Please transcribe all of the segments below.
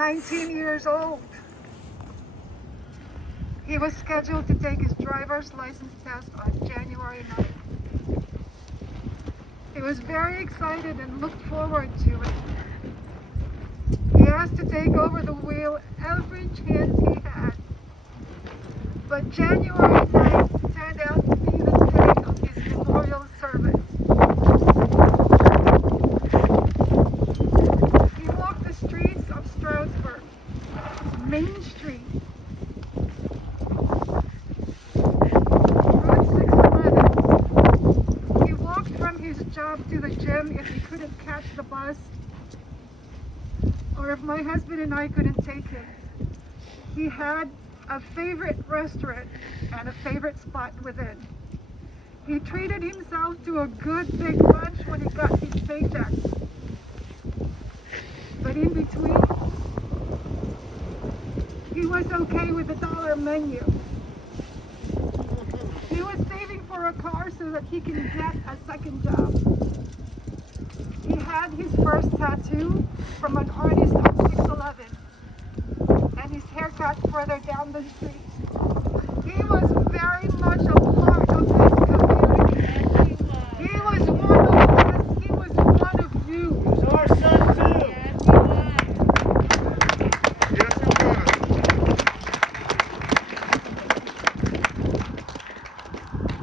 19 years old. He was scheduled to take his driver's license test on January 9th. He was very excited and looked forward to it. He asked to take over the wheel every chance he had. But January 9th turned out to be the day of his memorial service. He walked the streets of Stroudsburg, Main Street, to the gym if he couldn't catch the bus, or if my husband and I couldn't take him. He had a favorite restaurant and a favorite spot within. He treated himself to a good big lunch when he got his paycheck. But in between, he was okay with the dollar menu. He was saving for a car so that he can get a second job. He had his first tattoo from an artist on 611 and his haircut further down the street. He was very much a part of this community. He was one of us. He was one of you. He's our son too. Yes, he was.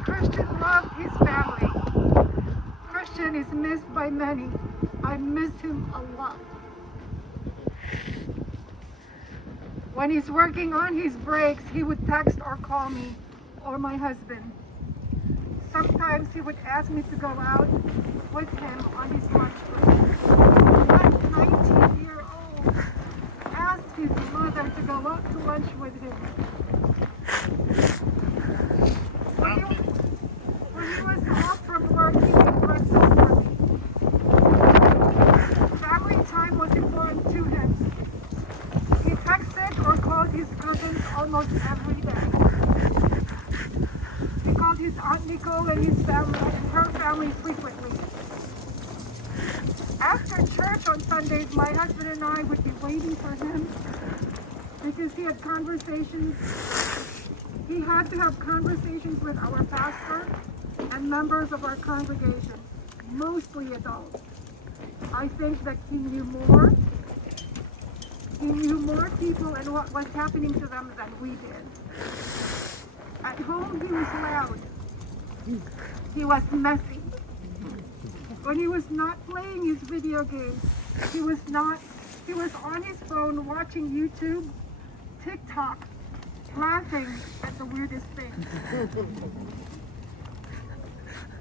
Christian loved his family. Christian is missed by many. I miss him a lot. When he's working on his breaks, he would text or call me or my husband. Sometimes he would ask me to go out with him on his lunch break. One 19-year-old asked his mother to go out to lunch with him. When he was off from work, he made breakfast for me. Family time was important to him. He texted or called his cousins almost every day. He called his Aunt Nicole and his family and her family frequently. After church on Sundays, my husband and I would be waiting for him because he had conversations. He had to have conversations with our pastor and members of our congregation, mostly adults. I think that he knew more. He knew more people and what was happening to them than we did. At home, he was loud. He was messy. When he was not playing his video games, he was on his phone watching YouTube, TikTok, laughing at the weirdest things.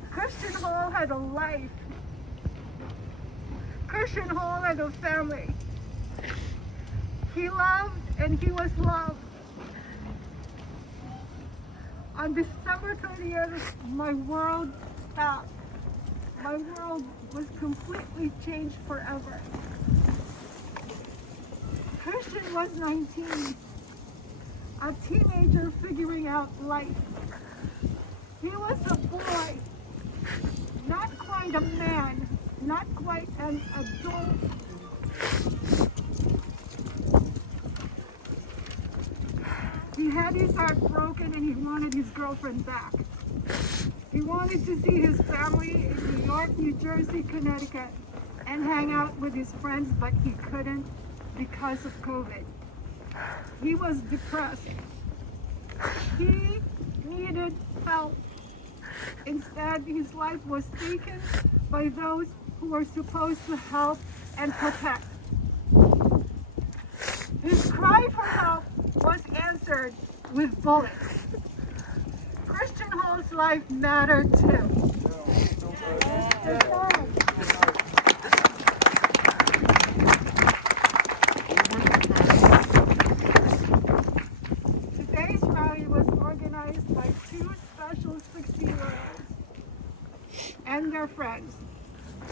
Christian Hall had a life. Christian Hall had a family. He loved and he was loved. On December 30th, my world stopped. My world was completely changed forever. Christian was 19, a teenager figuring out life. He was a boy, not quite a man, not quite an adult. He had his heart broken and he wanted his girlfriend back. He wanted to see his family in New York, New Jersey, Connecticut, and hang out with his friends, but he couldn't because of COVID. He was depressed. He needed help. Instead, his life was taken by those who were supposed to help and protect. His cry for help was answered with bullets. Christian Hall's life mattered too. Today's rally was organized by two special 16-year-olds and their friends,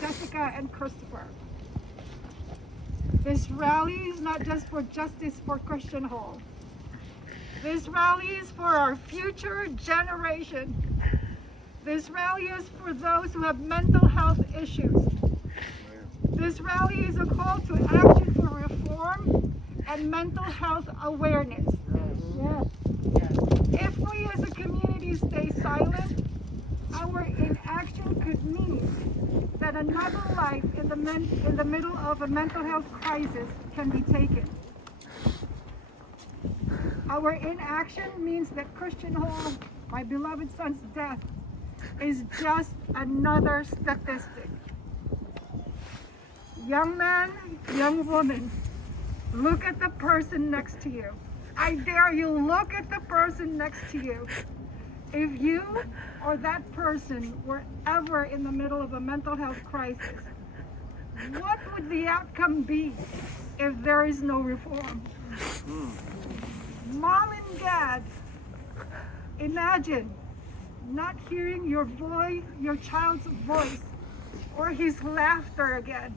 Jessica and Christopher. This rally is not just for justice for Christian Hall. This rally is for our future generation. This rally is for those who have mental health issues. This rally is a call to action for reform and mental health awareness. Yes. If we as a community stay silent, our inaction could mean that another life in the middle of a mental health crisis can be taken. Our inaction means that Christian Hall, my beloved son's death, is just another statistic. Young man, young woman, look at the person next to you. I dare you, look at the person next to you. If you or that person were ever in the middle of a mental health crisis, what would the outcome be if there is no reform? Mom and dad, imagine not hearing your child's voice or his laughter again.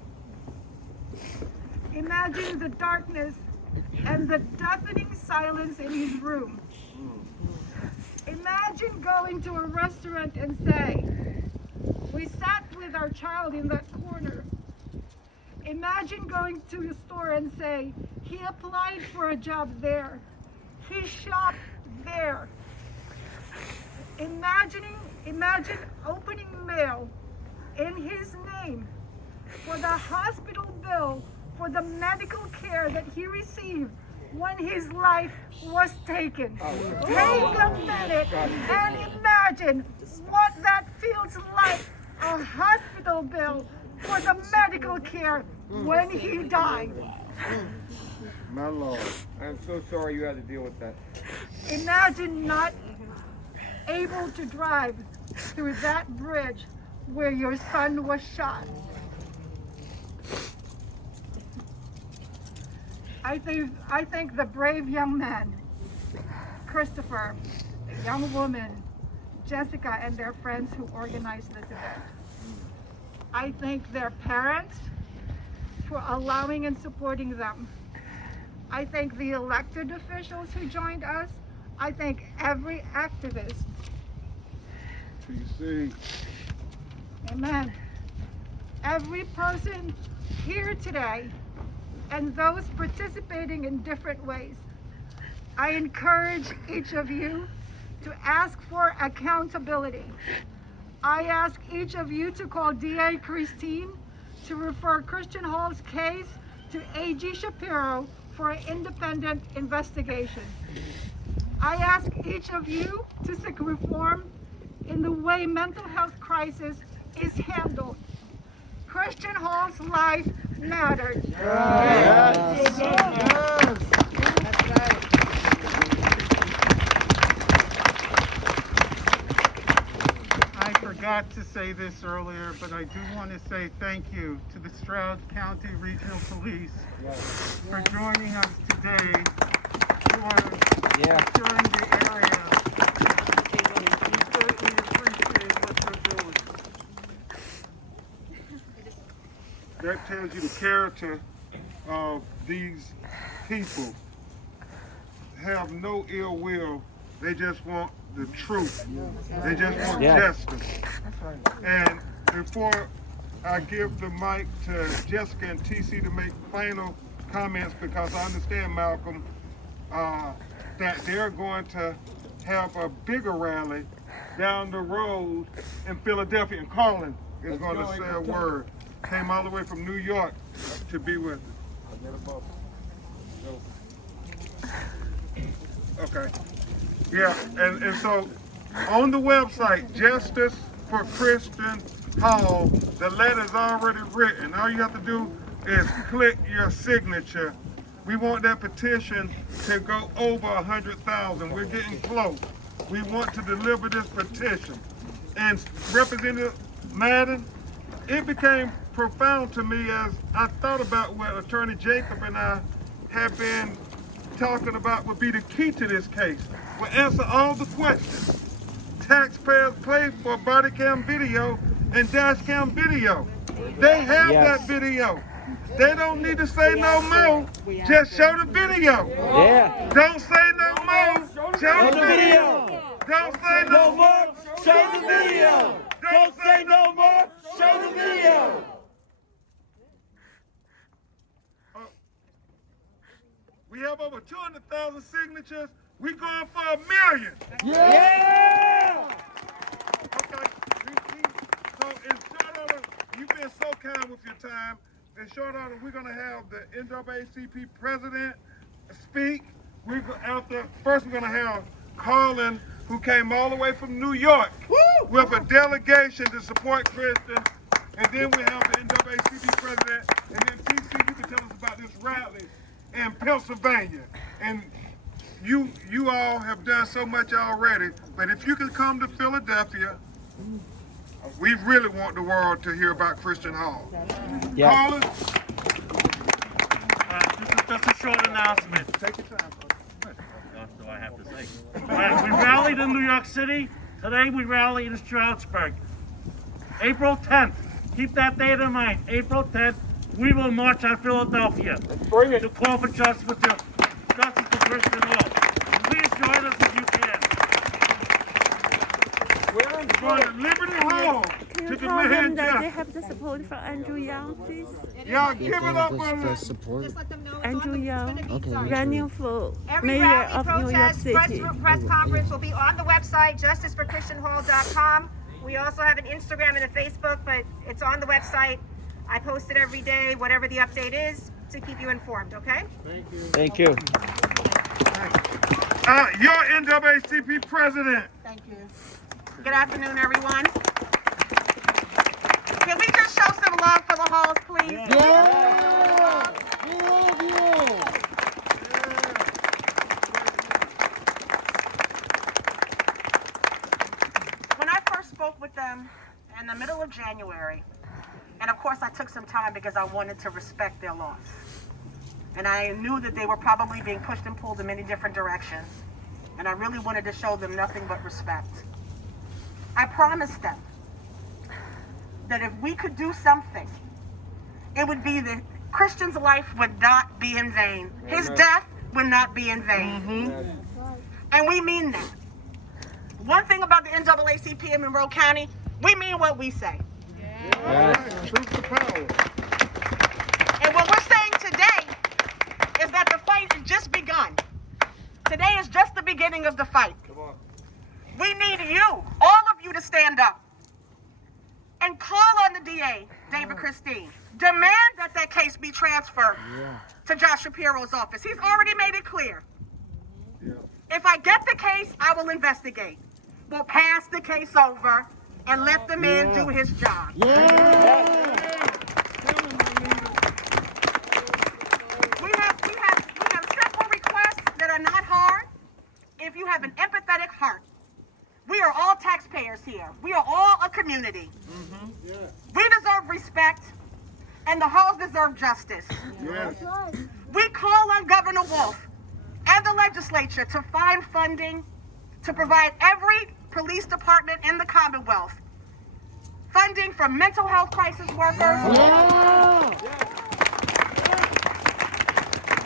Imagine the darkness and the deafening silence in his room. Imagine going to a restaurant and say, we sat with our child in that corner. Imagine going to the store and say, he applied for a job there. He shopped there. Imagine opening mail in his name for the hospital bill for the medical care that he received when his life was taken. Take a minute and imagine what that feels like, a hospital bill for the medical care when he died. My Lord, I'm so sorry you had to deal with that. Imagine not able to drive through that bridge where your son was shot. I think the brave young man, Christopher, the young woman, Jessica, and their friends who organized this event. I thank their parents for allowing and supporting them. I thank the elected officials who joined us. I thank every activist. TC. Amen. Every person here today and those participating in different ways. I encourage each of you to ask for accountability. I ask each of you to call DA Christine to refer Christian Hall's case to AG Shapiro for an independent investigation. I ask each of you to seek reform in the way mental health crisis is handled. Christian Hall's life matters. Yes. Yes. I forgot to say this earlier, but I do want to say thank you to the Stroud County Regional Police for joining us today for securing the area. We certainly appreciate what you're doing. That tells you the character of these people. Have no ill will. They just want the truth. They just want justice. And before I give the mic to Jessica and TC to make final comments, because I understand, Malcolm, that they're going to have a bigger rally down the road in Philadelphia, and Colin is going to say a word. Came all the way from New York to be with us. Okay. Yeah, and so on the website, Justice for Christian Hall, the letter's already written. All you have to do is click your signature. We want that petition to go over 100,000. We're getting close. We want to deliver this petition. And Representative Madden, it became profound to me as I thought about what Attorney Jacob and I have been talking about would be the key to this case. Will answer all the questions. Taxpayers pay for body cam video and dash cam video. They have that video. They don't need to say no more. Just show the video. Don't say no more. Show the video. Don't say no more. Show the video. Don't say no more. Show the video. We have over 200,000 signatures. We going for 1 million. Yeah! Okay. So in short order, you've been so kind with your time. In short order, we're gonna have the NAACP president speak. First we're gonna have Carlin, who came all the way from New York with a delegation to support Kristen. And then we have the NAACP president. And then TC, you can tell us about this rally in Pennsylvania. And you all have done so much already. But if you can come to Philadelphia, we really want the world to hear about Christian Hall. Yeah. Carlin, This is just a short announcement. take your time. What do I have to say? We rallied in New York City. Today we rally in Stroudsburg. April 10th. Keep that date in mind. April 10th. We will march on Philadelphia to call for justice for Christian Hall. Please join us if you can. We're going to Liberty Hall Can to you tell them demand that they justice. have the support for Andrew Young, please? Y'all give it up for The us. support. Just let them know it's Andrew on the, Young, it's gonna be Okay. sorry. running for Every mayor rally, of New York protest, City. press conference will be on the website, justiceforchristianhall.com. We also have an Instagram and a Facebook, but it's on the website. I post it every day, whatever the update is, to keep you informed, okay? Thank you. Your NAACP president. Thank you. Good afternoon, everyone. Can we just show some love for the halls, please? Yeah! We love you! When I first spoke with them in the middle of January, and of course I took some time because I wanted to respect their loss. And I knew that they were probably being pushed and pulled in many different directions. And I really wanted to show them nothing but respect. I promised them that if we could do something, it would be that Christian's life would not be in vain. His death would not be in vain. And we mean that. One thing about the NAACP in Monroe County, we mean what we say. Truth to power. And what we're saying today is that the fight has just begun. Today is just the beginning of the fight. We need you, all of you, to stand up and call on the DA, David Christine. Demand that that case be transferred to Josh Shapiro's office. He's already made it clear. If I get the case, I will investigate. We'll pass the case over and let the man do his job. We have simple requests that are not hard. If you have an empathetic heart, we are all taxpayers here. We are all a community. We deserve respect, and the halls deserve justice. Yes. We call on Governor Wolf and the legislature to find funding to provide every police department in the Commonwealth funding for mental health crisis workers.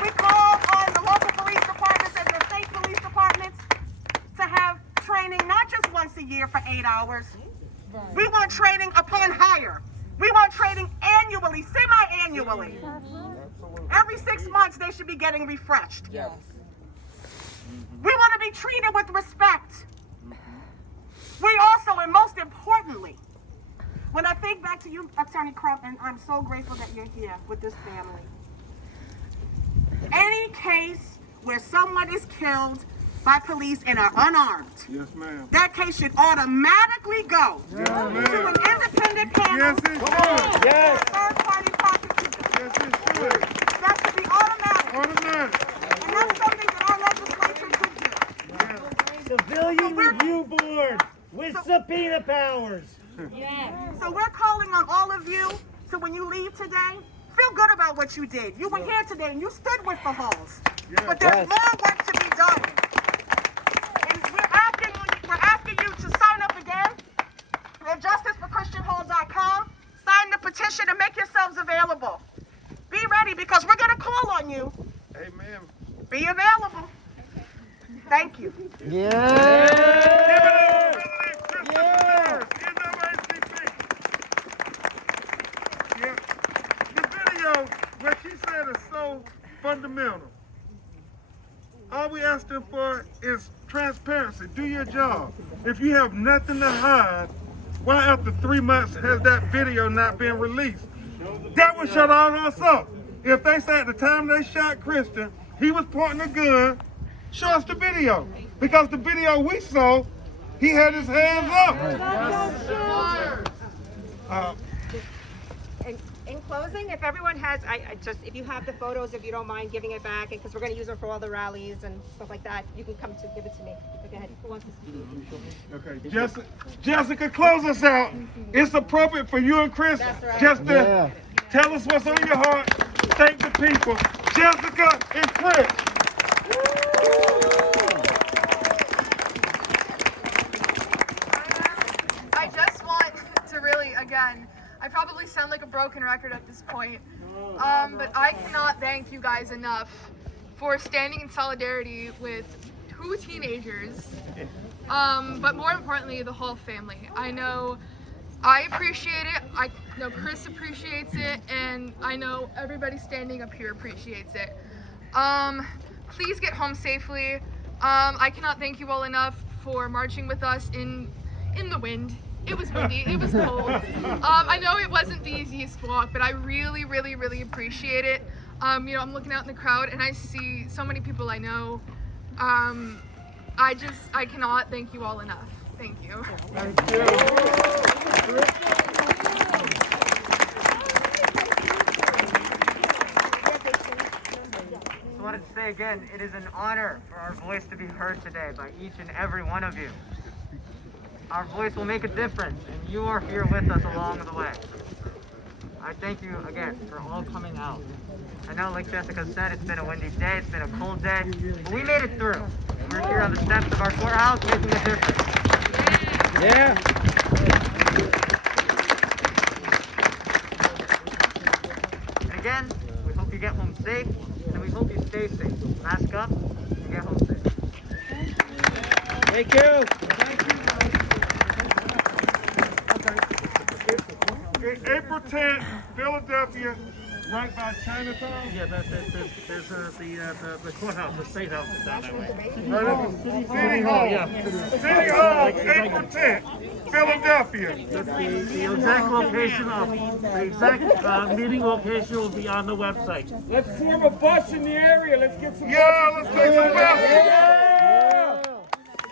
We call on the local police departments and the state police departments to have training not just once a year for 8 hours. We want training upon hire. We want training annually, semi-annually. Every 6 months they should be getting refreshed. We want to be treated with respect. We also, and most importantly, when I think back to you, Attorney Crump, and I'm so grateful that you're here with this family. Any case where someone is killed by police and are unarmed, Yes, ma'am. that case should automatically go to an independent panel. Yes, it should. Yes. Third-party prosecutor. Yes, it should. That should be automatic. Automatic. And that's something that our legislature could do. Civilian Review Board with subpoena powers. So we're calling on all of you, so when you leave today, feel good about what you did. You were here today and you stood with the halls. But there's more work to be done. And we're asking you to sign up again at justiceforchristianhall.com. Sign the petition and make yourselves available. Be ready because we're going to call on you. Amen. Be available. Thank you. Yeah. The video, what she said is so fundamental. all we asking for is transparency. Do your job. If you have nothing to hide, why after 3 months has that video not been released? That would shut all of us up. If they say at the time they shot Christian, he was pointing a gun, show us the video. Because the video we saw, he had his hands up. In closing, if everyone has, if you have the photos, if you don't mind giving it back, because we're going to use them for all the rallies and stuff like that, you can come to give it to me. Go ahead. Who wants to speak? Okay, Jessica, close us out. It's appropriate for you and Chris just to tell us what's on your heart. Thank the people. Jessica and Chris. I just want to really, again, I probably sound like a broken record at this point, but I cannot thank you guys enough for standing in solidarity with 2 teenagers, but more importantly, the whole family. I know I appreciate it, I know Chris appreciates it, and I know everybody standing up here appreciates it. Please get home safely. I cannot thank you all enough for marching with us in the wind. It was windy, it was cold. I know it wasn't the easiest walk, but I really, really, really appreciate it. I'm looking out in the crowd and I see so many people I know. I cannot thank you all enough. Thank you. Thank you. I wanted to say again, it is an honor for our voice to be heard today by each and every one of you. Our voice will make a difference, and you are here with us along the way. I thank you again for all coming out. I know, like Jessica said, it's been a windy day, it's been a cold day, but we made it through. We're here on the steps of our courthouse making a difference. Yeah. And again, we hope you get home safe, and we hope you stay safe. Mask up and get home safe. Thank you. April 10th, Philadelphia, right by Chinatown. Yeah, there's the courthouse, the state house is down that way. Right up at City Hall. Yeah. City Hall, April 10th, Philadelphia. The exact location meeting location will be on the website. Let's form a bus in the area. Let's get some. Yeah, let's take some buses. Yeah.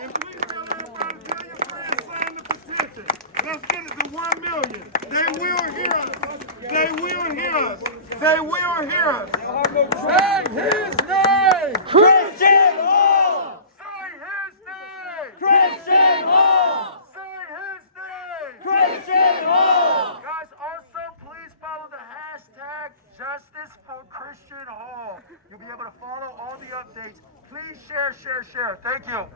And please tell everybody, tell your friends, sign the petition. Let's get it to 1 million. They will hear us. They will hear us. They will hear us. Say his name. Christian Hall. Say his name. Christian Hall. Say his name. Christian Hall. Guys, also please follow the hashtag Justice for Christian Hall. You'll be able to follow all the updates. Please share, share, share. Thank you.